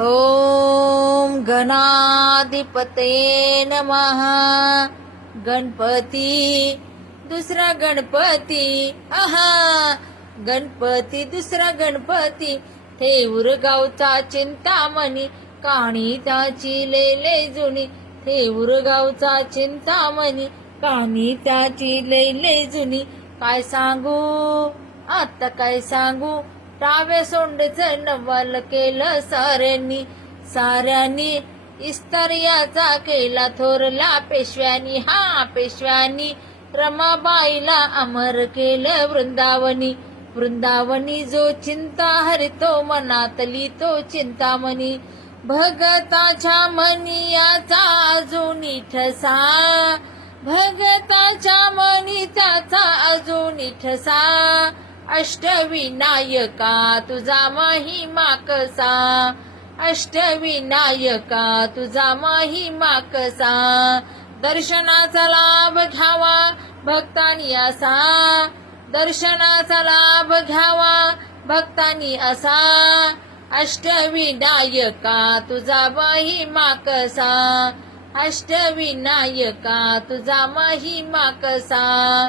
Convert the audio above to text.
ओम गणाधिपते नमः. गणपती दुसरा गणपती, आहा गणपती दुसरा गणपती. थेऊर गावचा चिंतामणी, कहाणी त्याची लय जुनी. थेऊर गावचा चिंतामणी, कहाणी त्याची लय जुनी. काय सांगू आता काय सांगू, टाव्या सोंडचं नवल केलं साऱ्यांनी. साऱ्यांनी इस्तार्याचा केला थोरला पेशव्यानी. हा पेशव्यानी रमाबाईला अमर केलं वृंदावनी. वृंदावनी जो चिंता हरितो, मनातली तो चिंतामणी. भगताच्या मनी याचा अजूनी ठसा, भगताच्या मनी त्याचा अजूनी ठसा. अष्टविनायका तुझा महिमा कसा, अष्टविनायका तुझा महिमा कसा. दर्शनाचा लाभ घ्यावा भक्तांनी असा, दर्शनाचा लाभ घ्यावा भक्तांनी असा. अष्टविनायका तुझा महिमा कसा, अष्टविनायका तुझा महिमा कसा.